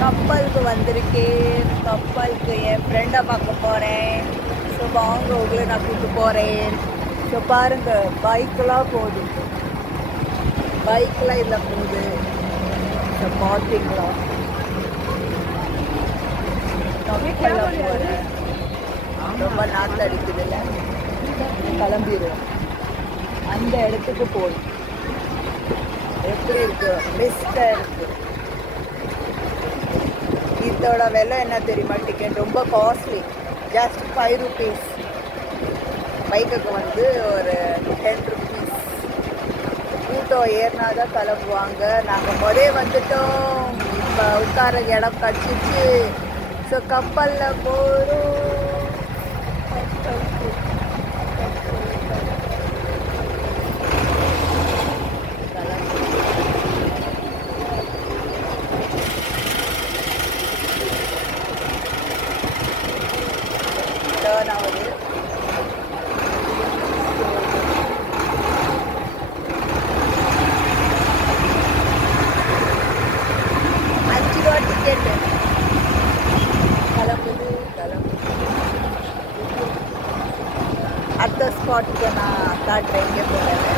கப்பலுக்கு வந்திருக்கேன். கப்பலுக்கு என் ஃப்ரெண்டை பார்க்க போகிறேன். ஸோ வாங்க உங்களை நான் கூப்பிட்டு போகிறேன். ஸோ பாருங்கள், பைக்கெலாம் போகுது. பைக்கெலாம் இதில் போகுது. ஸோ பார்த்தீங்களா, கப்பலில் போகிறேன். ரொம்ப நாட்டில் அடிக்குதுல்ல, கிளம்பிடுவோம். அந்த இடத்துக்கு போகணும். எப்படி இருக்கு, பெஸ்ட்டாக இருக்குது. இதோட விலை என்ன தெரியுமா? டிக்கெட் ரொம்ப காஸ்ட்லி, ஜஸ்ட் 5 rupees. பைக்குக்கு வந்து ஒரு 10 rupees. கூட்டம் ஏறினா தான் கிளம்புவாங்க. நாங்கள் வந்துட்டோம். இப்போ உட்கார இடம் கடிச்சிச்சு. ஸோ கப்பலில் போகிறோம். டேர்ன் ஆகுது. ₹5 டிக்கெட்டு. கிளம்புது. அடுத்த ஸ்பாட்டுக்கு நான் காட்டுறேன் எங்கே போகிறேன்.